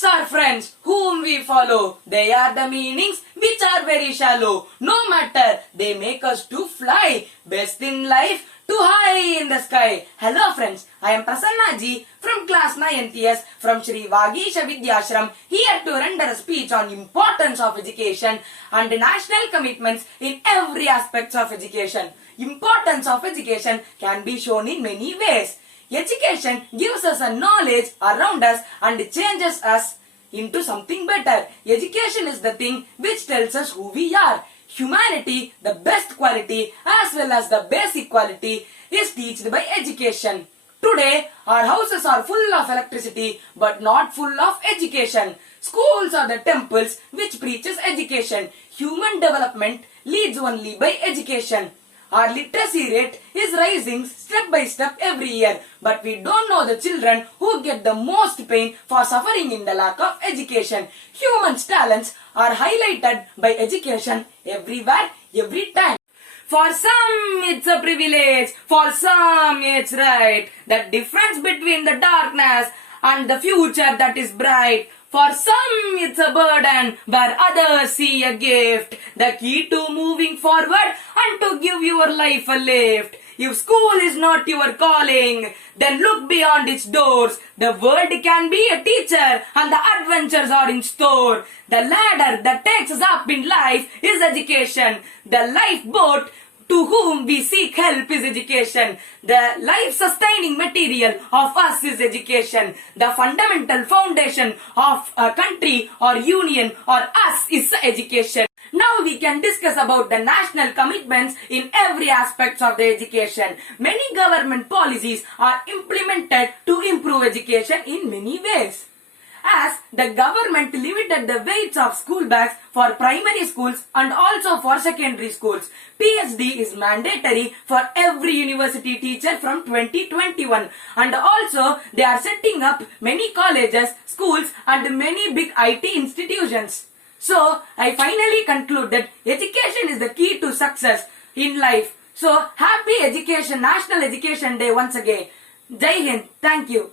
Books are friends whom we follow. They are the meanings which are very shallow. No matter, they make us to fly. Best in life to high in the sky. Hello friends, I am Prasanna Ji from class 9th from Shri Vagisha Vidyashram, here to render a speech on importance of education and national commitments in every aspect of education. Importance of education can be shown in many ways. Education gives us a knowledge around us and changes us into something better. Education is the thing which tells us who we are. Humanity, the best quality as well as the basic quality, is taught by education. Today, our houses are full of electricity but not full of education. Schools are the temples which preaches education. Human development leads only by education. Our literacy rate is rising step by step every year, but we don't know the children who get the most pain for suffering in the lack of education. Humans' talents are highlighted by education everywhere, every time. For some it's a privilege, for some it's right. The difference between the darkness and the future that is bright. For some it's a burden, where others see a gift. The key to moving forward and to give your life a lift. If school is not your calling, then look beyond its doors. The world can be a teacher and the adventures are in store. The ladder that takes us up in life is education. The lifeboat to whom we seek help is education. The life-sustaining material of us is education. The fundamental foundation of a country or union or us is education. Now we can discuss about the national commitments in every aspect of the education. Many government policies are implemented to improve education in many ways. As the government limited the weights of school bags for primary schools and also for secondary schools. PhD is mandatory for every university teacher from 2021, and also they are setting up many colleges, schools and many big IT institutions. So I finally conclude that education is the key to success in life. So happy education, National Education Day once again. Jai Hind. Thank you.